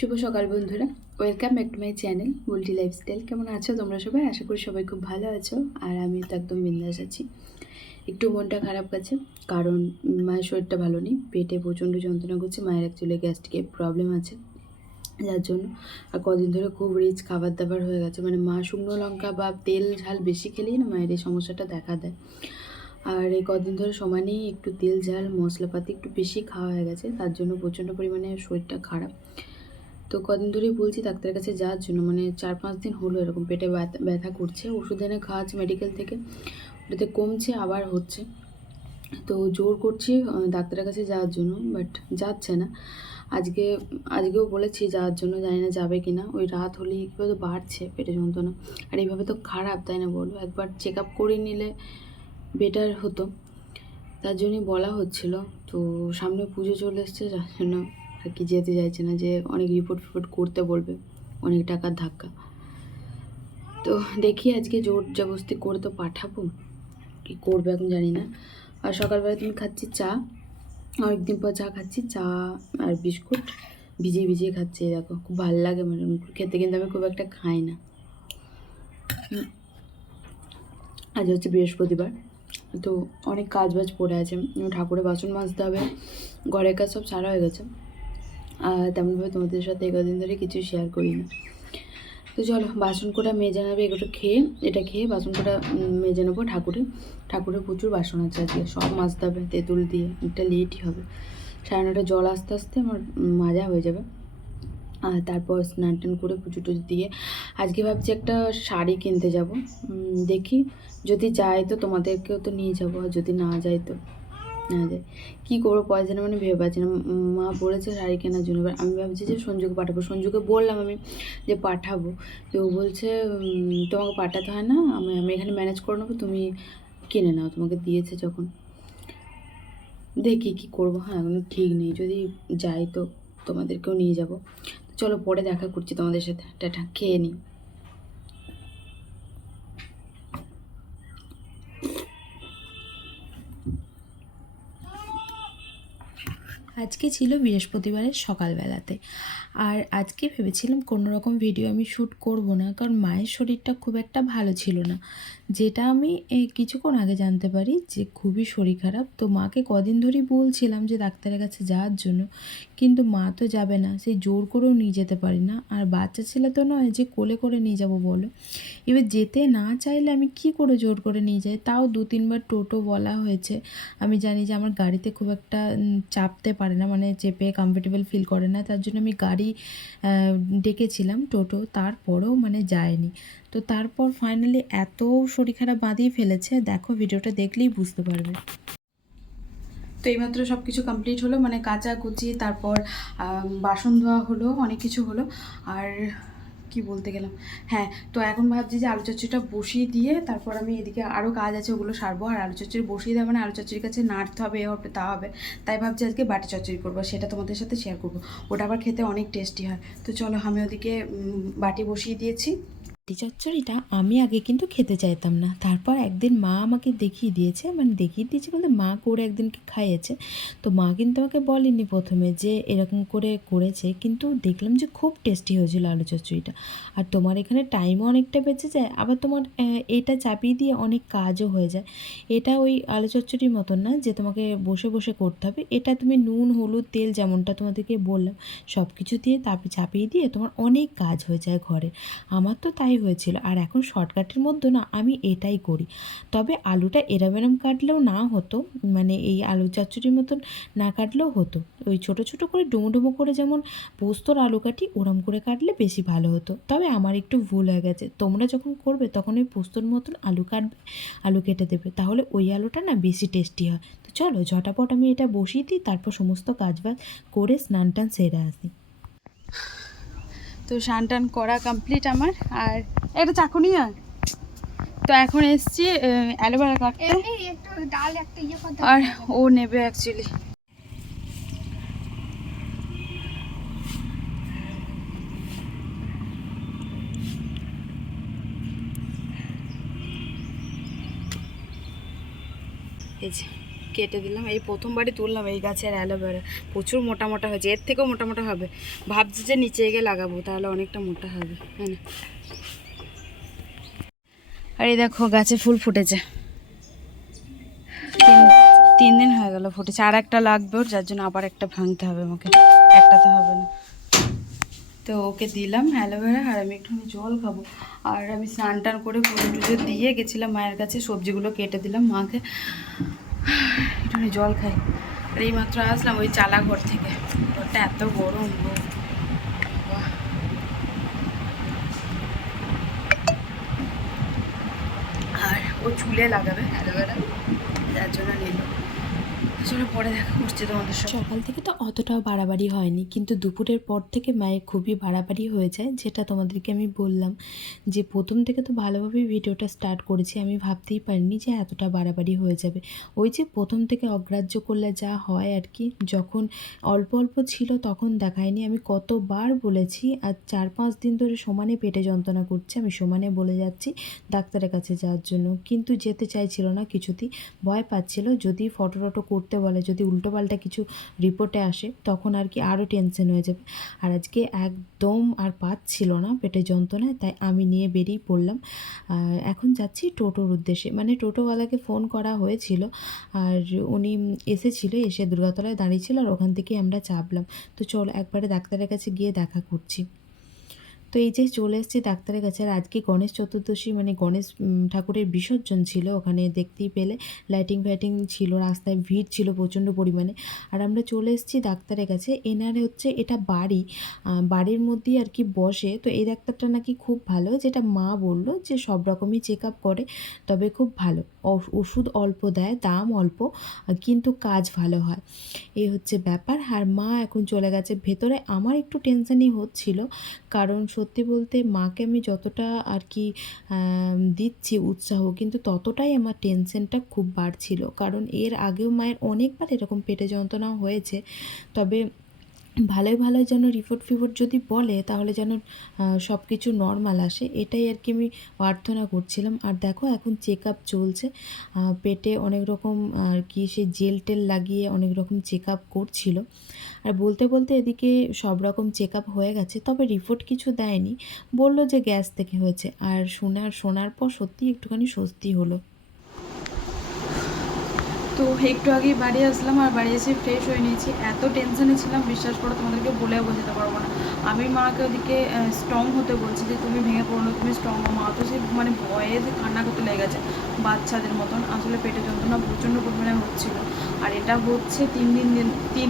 শুভ সকাল বন্ধুরা, welcome back to my channel Bulti lifestyle. কেমন আছো তোমরা সবাই? আশা করি সবাই খুব ভালো আছো। আর আমি তো একদম বিন্দাস আছি। একটু মনটা খারাপ আছে, কারণ মায়ের শরীরটা ভালো নেই, পেটে প্রচণ্ড যন্ত্রণা করছে। মায়ের অ্যাকচুয়ালি গ্যাস্ট্রিকের প্রবলেম আছে, যার জন্য আর কদিন ধরে খুব রিচ খাবার দাবার হয়ে গেছে। মানে মা শুকনো লঙ্কা বা তেল ঝাল বেশি খেলেই না মায়ের এই সমস্যাটা দেখা দেয়। আর এই কদিন ধরে সমানেই একটু তেল ঝাল মশলাপাতি একটু বেশি খাওয়া হয়ে গেছে, তার জন্য প্রচণ্ড পরিমাণে শরীরটা খারাপ। তো কদিন ধরেই বলছি ডাক্তারের কাছে যাওয়ার জন্য, মানে 4-5 দিন হলো এরকম পেটে ব্যথা করছে। ওষুধ এনে খাওয়াচ্ছে মেডিকেল থেকে, ওটাতে কমছে আবার হচ্ছে। তো জোর করছি ডাক্তারের কাছে যাওয়ার জন্য, বাট যাচ্ছে না। আজকেও বলেছি যাওয়ার জন্য, জানি না যাবে কি না। ওই রাত হলেই কীভাবে বাড়ছে পেটে যন্ত্রণা, আর এইভাবে তো খারাপ, তাই না বলো? একবার চেক আপ করে নিলে বেটার হতো, তার জন্যই বলা হচ্ছিল। তো সামনে পুজো চলে এসছে, যার জন্য আর কি যেতে চাইছে না, যে অনেক রিপোর্ট ফিপোর্ট করতে বলবে, অনেক টাকার ধাক্কা। তো দেখি আজকে জোর জবরদস্তি করে তো পাঠাবো, কী করবে এখন জানি না। আর সকালবেলা তুমি খাচ্ছি চা, অনেকদিন পর চা খাচ্ছি, চা আর বিস্কুট ভিজিয়ে ভিজিয়ে খাচ্ছি। দেখো খুব ভালো লাগে মানে খেতে, কিন্তু আমি খুব একটা খাই না। আজ হচ্ছে বৃহস্পতিবার, তো অনেক কাজ বাজ পড়ে আছে। ঠাকুরের বাসন মাজতে হবে, ঘরের কাজ সব সারা হয়ে গেছে। আর তেমনভাবে তোমাদের সাথে এতদিন ধরে কিছু শেয়ার করি না। তো চলো বাসন কোটা মেজে নেবে, এটা খেয়ে বাসন কোটা মেজে নেবো। ঠাকুরের প্রচুর বাসন আছে আজকে, সব মাজতে হবে তেঁতুল দিয়ে, একটা লেটই হবে। 9:30 জল আস্তে আস্তে আমার মাজা হয়ে যাবে। আর তারপর স্নান টান করে পুজো টুজো দিয়ে আজকে ভাবছি একটা শাড়ি কিনতে যাব। দেখি যদি যাই তো তোমাদেরকেও তো নিয়ে যাবো, আর যদি না যাই তো না যায়। কী করবো, পয়সা না মানে ভেবে পাচ্ছি না। মা বলেছে শাড়ি কেনার জন্য, এবার আমি ভাবছি যে সঞ্জুকে পাঠাবো। সঞ্জুকে বললাম আমি যে পাঠাবো, তো ও বলছে তোমাকে পাঠাতে হয় না, আমি এখানে ম্যানেজ করে নেবো, তুমি কিনে নাও, তোমাকে দিয়েছে যখন। দেখি কী করবো। হ্যাঁ, এখনো ঠিক নেই, যদি যাই তো তোমাদেরকেও নিয়ে যাব। চলো পরে দেখা করছি তোমাদের সাথে, টাটা, খেয়ে নিই। আজকে ছিল বৃহস্পতিবারের সকালবেলাতে, আর আজকে ভেবেছিলাম কোনো রকম ভিডিও আমি শ্যুট করব না, কারণ মায়ের শরীরটা খুব একটা ভালো ছিল না, যেটা আমি কিছুক্ষণ আগে জানতে পারি যে খুবই শরীর খারাপ। তো মাকে কদিন ধরেই বলছিলাম যে ডাক্তারের কাছে যাওয়ার জন্য, কিন্তু মা তো যাবে না, সেই জোর করেও নিয়ে যেতে পারি না। আর বাচ্চা ছেলে তো নয় যে কোলে করে নিয়ে যাব বলো। এবার যেতে না চাইলে আমি কি করে জোর করে নিয়ে যাই? তাও 2-3 বার টোটো বলা হয়েছে। আমি জানি যে আমার গাড়িতে খুব একটা চাপতে পারে না, মানে চেপে কমফর্টেবল ফিল করে না, তার জন্য আমি গাড়ি ডেকেছিলাম টোটো, তারপরেও মানে যায়নি। তো তারপর ফাইনালি এত শরীর খারাপ বাঁধিয়ে ফেলেছে, দেখো ভিডিওটা দেখলেই বুঝতে পারবে। তো এইমাত্র সব কিছু কমপ্লিট হলো, মানে কাচাকুচি, তারপর বাসন ধোয়া হলো, অনেক কিছু হলো। আর কি বলতে গেলাম, হ্যাঁ, তো এখন ভাবছি যে আলু চচ্চড়িটা বসিয়ে দিয়ে তারপর আমি এদিকে আরও কাজ আছে ওগুলো সারবো। আর আলু চচ্চড়ি বসিয়ে দেওয়া মানে আলু চচ্চড়ির কাছে নাড়তে হবে, এ হবে তা হবে। তাই ভাবছি আজকে বাটি চচ্চড়ি করবো, সেটা তোমাদের সাথে শেয়ার করবো। ওটা আবার খেতে অনেক টেস্টি হয়। তো চলো, আমি ওদিকে বাটি বসিয়ে দিয়েছি। বাটি চচ্চড়িটা আমি আগে কিন্তু খেতে চাইতাম না, তারপর একদিন মা আমাকে দেখিয়ে দিয়েছে, মানে দেখিয়ে দিয়েছে বলতে মা করে একদিনকে খাইয়েছে। তো মা কিন্তু আমাকে বলেনি প্রথমে যে এরকম করে করেছে, কিন্তু দেখলাম যে খুব টেস্টি হয়েছিল আলু চচ্চড়িটা। আর তোমার এখানে টাইমও অনেকটা বেঁচে যায়, আবার তোমার এটা চাপিয়ে দিয়ে অনেক কাজও হয়ে যায়। এটা ওই আলু চচ্চড়ির মতন না যে তোমাকে বসে বসে করতে হবে, এটা তুমি নুন হলুদ তেল যেমনটা তোমাদেরকে বললাম সব কিছু দিয়ে তারপর চাপিয়ে দিয়ে তোমার অনেক কাজ হয়ে যায় ঘরে। আমার তো তাই হয়েছিল। আর এখন শর্টকাটের মধ্যে না আমি এটাই করি। তবে আলুটা এরম এরম কাটলেও না হতো, মানে এই আলু চচ্চড়ির মতন না কাটলেও হতো, ওই ছোটো ছোটো করে ডুমো ডুমো করে যেমন পোস্তর আলু কাটি ওরম করে কাটলে বেশি ভালো হতো। তবে আমার একটু ভুল হয়ে গেছে, তোমরা যখন করবে তখন ওই পোস্তর মতন আলু কাটবে, আলু কেটে দেবে, তাহলে ওই আলুটা না বেশি টেস্টি হয়। তো চলো ঝটাপট আমি এটা বসিয়ে দিই, তারপর সমস্ত কাজবাজ করে স্নান টান সেরে আসি। তো স্নান টান করা কমপ্লিট আমার, আর একটা চাকু নিয়ে তো এখন এসছি অ্যালোভেরা কাটতে। আর ও নেবে অ্যাকচুয়ালি। এই যে কেটে দিলাম। এই প্রথমবারই তুললাম এই গাছের অ্যালোভেরা, প্রচুর মোটা মোটা হয়েছে, এর থেকেও মোটা মোটা হবে। ভাবছি যে নিচে গিয়ে লাগাবো, তাহলে অনেকটা মোটা হবে। হ্যাঁ, আর এই দেখো গাছে ফুল ফুটেছে, 3 দিন হয়ে গেল ফুটেছে। আর একটা লাগবে ওর, যার জন্য আবার একটা ভাঙতে হবে আমাকে, একটাতে হবে না। তো ওকে দিলাম অ্যালোভেরা, আর আমি একটুখানি জল খাবো। আর আমি স্নান টান করে পুজো টুজো দিয়ে গেছিলাম মায়ের কাছে, সবজিগুলো কেটে দিলাম মাকে, একটুখানি জল খাই। আর এই মাত্র আসলাম ওই চালা ঘর থেকে, ঘরটা এত গরম গো। বাহ। আর ও চুলে লাগাবে অ্যালোভেরা, যার জন্য নিল। আসলে পরে দেখা করছি তোমাদের সাথে। সকাল থেকে তো অতটাও বাড়াবাড়ি হয়নি, কিন্তু দুপুরের পর থেকে মায়ের খুবই বাড়াবাড়ি হয়ে যায়, যেটা তোমাদেরকে আমি বললাম যে প্রথম থেকে তো ভালোভাবেই ভিডিওটা স্টার্ট করেছি, আমি ভাবতেই পারিনি যে এতটা বাড়াবাড়ি হয়ে যাবে। ওই যে প্রথম থেকে অগ্রাহ্য করলে যা হয় আর কি, যখন অল্প অল্প ছিল তখন দেখায়নি। আমি কতবার বলেছি, আর 4-5 দিন ধরে সমানে পেটে যন্ত্রণা করছে, আমি সমানে বলে যাচ্ছি ডাক্তারের কাছে যাওয়ার জন্য, কিন্তু যেতে চাইছিল না কিছুতেই, ভয় পাচ্ছিল যদি ফটো টটো করতে বলে, যদি উল্টোপাল্টা কিছু রিপোর্টে আসে তখন আর কি আরও টেনশন হয়ে যাবে। আর আজকে একদম আর পাচ্ছিল না পেটের যন্ত্রণায়, তাই আমি নিয়ে বেরিয়ে পড়লাম। এখন যাচ্ছি টোটোর উদ্দেশ্যে, মানে টোটোওয়ালাকে ফোন করা হয়েছিল, আর উনি এসেছিল, এসে দুর্গাতলায় দাঁড়িয়েছিল, আর ওখান থেকেই আমরা চাপলাম। তো চলো একবারে ডাক্তারের কাছে গিয়ে দেখা করছি। তো এই যে চলে এসেছি ডাক্তারের কাছে। আর আজকে গণেশ চতুর্দশী, মানে গণেশ ঠাকুরের বিসর্জন ছিল, ওখানে দেখতেই পেলে লাইটিং ফাইটিং ছিল, রাস্তায় ভিড় ছিল প্রচণ্ড পরিমাণে। আর আমরা চলে এসেছি ডাক্তারের কাছে। এনার হচ্ছে এটা বাড়ি, বাড়ির মধ্যেই আর কি বসে। তো এই ডাক্তারটা নাকি খুব ভালো, যেটা মা বললো যে সব রকমই চেক আপ করে, তবে খুব ভালো, ওষুধ অল্প দেয়, দাম অল্প, কিন্তু কাজ ভালো হয়, এই হচ্ছে ব্যাপার। আর মা এখন চলে গেছে ভেতরে। আমার একটু টেনশানই হচ্ছিল, কারণ সত্যি বলতে মাকে আমি যতটা আর কি দিচ্ছি উৎসাহ, কিন্তু ততটাই আমার টেনশনটা খুব বাড়ছিল, কারণ এর আগেও মায়ের অনেকবার এরকম পেটে যন্ত্রণা হয়েছে। তবে ভালোই ভালোই যেন রিপোর্ট ফিপোর্ট যদি বলে, তাহলে যেন সব কিছু নর্মাল আসে, এটাই আর কি আমি প্রার্থনা করছিলাম। আর দেখো এখন চেক আপ চলছে, পেটে অনেক রকম আর কি সে জেল টেল লাগিয়ে অনেক রকম চেক আপ করছিল। আর বলতে বলতে এদিকে সব রকম চেক আপ হয়ে গেছে, তবে রিপোর্ট কিছু দেয়নি, বললো যে গ্যাস থেকে হয়েছে। আর শোনার পর সত্যি একটুখানি স্বস্তি হলো। তো একটু আগেই বাড়ি আসলাম, আর বাড়ি এসে ফ্রেশ হয়ে নিয়েছি। এত টেনশনে ছিলাম, বিশ্বাস করো তোমাদেরকে বলেও বোঝাতে পারবো না। আমি মাকে ওদিকে স্ট্রং হতে বলছি যে তুমি ভেঙে পড়ো না, তুমি স্ট্রং হো। মা তো সে মানে ভয়ে যে কান্না করতে লেগে গেছে বাচ্চাদের মতন। আসলে পেটে যন্ত্রণা প্রচণ্ড পরিমাণে হচ্ছিল, আর এটা হচ্ছে 3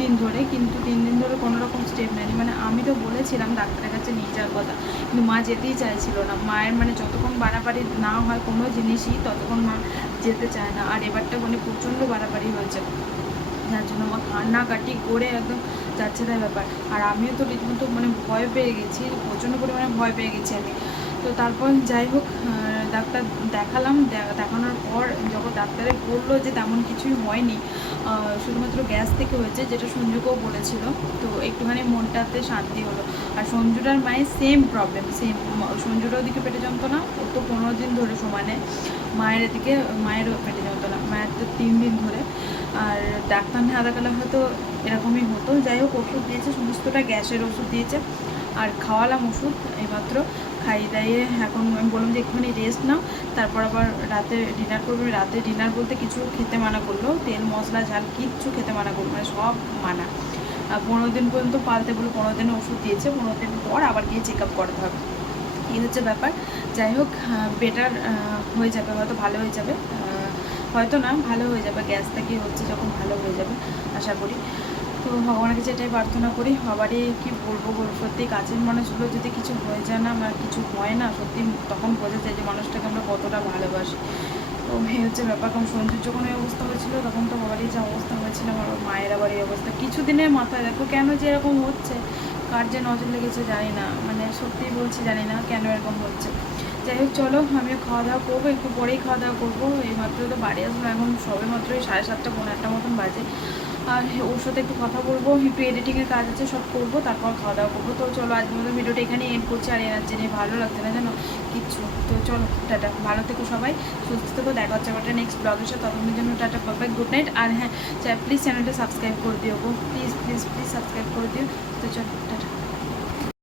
দিন ধরে, কিন্তু 3 দিন ধরে কোনো রকম স্টেপ নেয়নি। মানে আমি তো বলেছিলাম ডাক্তারের কাছে নিয়ে যাওয়ার কথা, কিন্তু মা যেতেই চাইছিল না। মায়ের মানে যতক্ষণ বাড়াবাড়ি না হয় কোনো জিনিসই, ততক্ষণ মা যেতে চায় না। আর এবারটা মানে প্রচণ্ড বাড়াবাড়ি হয়েছে, যার জন্য মা কান্নাকাটি করে একদম যাচ্ছে তাই ব্যাপার। আর আমিও তো রীতিমতো মানে ভয় পেয়ে গেছি, প্রচণ্ড পরিমাণে ভয় পেয়ে গেছি আমি। তো তারপর যাই হোক ডাক্তার দেখালাম, দেখানোর পর যখন ডাক্তারে বললো যে তেমন কিছুই হয়নি, শুধুমাত্র গ্যাস থেকে হয়েছে, যেটা সঞ্জুকেও বলেছিল। তো একটুখানি মনটাতে শান্তি হলো। আর সঞ্জুটার মায়ের সেম প্রবলেম, সেম, সঞ্জুরও ওদিকে পেটে যন্ত্রণা, ও তো 15 দিন ধরে সমানে, মায়ের এদিকে মায়েরও পেটে যন্ত্রণা, মায়ের তো 3 দিন ধরে। আর ডাক্তার না দেখালে হয়তো এরকমই হতো। যাই হোক ওষুধ দিয়েছে, সমস্তটা গ্যাসের ওষুধ দিয়েছে, আর খাওয়ালাম ওষুধ এইমাত্র, খাইয়ে দাইয়ে এখন আমি বললাম যে একটুখানি রেস্ট নাও, তারপর আবার রাতে ডিনার করবে। রাতে ডিনার বলতে কিছু খেতে মানা করলো, তেল মশলা ঝাল কিচ্ছু খেতে মানা করলো, মানে সব মানা। 15 দিন পর্যন্ত পালতে বলে, 15 দিনে ওষুধ দিয়েছে, 15 দিন পর আবার গিয়ে চেক আপ করাতে হবে, এই হচ্ছে ব্যাপার। যাই হোক বেটার হয়ে যাবে, হয়তো ভালো হয়ে যাবে, হয়তো না ভালো হয়ে যাবে, গ্যাস থেকে হচ্ছে যখন ভালো হয়ে যাবে আশা করি। তো ভগবানের কাছে এটাই প্রার্থনা করি। বাবারই কি বলবো, সত্যি কাছের মানুষগুলো যদি কিছু হয়ে যায় না, আমার কিছু হয় না, সত্যি তখন বোঝা যায় যে মানুষটাকে আমরা কতটা ভালোবাসি। তো এই হচ্ছে ব্যাপার। কারণ সঞ্জুর যখন এই অবস্থা হয়েছিল, তখন তো বাবারই যা অবস্থা হয়েছিল, আমার মায়ের আবার এই অবস্থা কিছুদিনের মাথায়। দেখো কেন যে এরকম হচ্ছে, কার যে নজর লেগেছে জানি না, মানে সত্যিই বলছি জানি না কেন এরকম হচ্ছে। যাই হোক চলো, আমিও খাওয়া দাওয়া করবো, একটু পরেই খাওয়া দাওয়া করবো। এই মাত্র তো বাড়ি আসবো, এখন সবে মাত্র 7:30 পৌনে 8 মতন বাজে। আর ওর সাথে একটু কথা বলবো, একটু এডিটিংয়ের কাজ আছে, সব করবো, তারপর খাওয়া দাওয়া করবো। তো চলো আজকের মতো ভিডিওটা এখানে এন্ড করছি। আর এনার্জি নিয়ে ভালো লাগছে না জানো কিচ্ছু। তো চলো টাটা, ভালো থেকো সবাই, সুস্থ থেকো, দেখা হচ্ছে একটা নেক্সট ব্লগের সাথে। ততক্ষণের জন্য টাটা, বাই, গুড নাইট। আর হ্যাঁ, প্লিজ চ্যানেলটা সাবস্ক্রাইব করে দিও গো, প্লিজ প্লিজ প্লিজ সাবস্ক্রাইব করে দিও। তো চলো টাটা।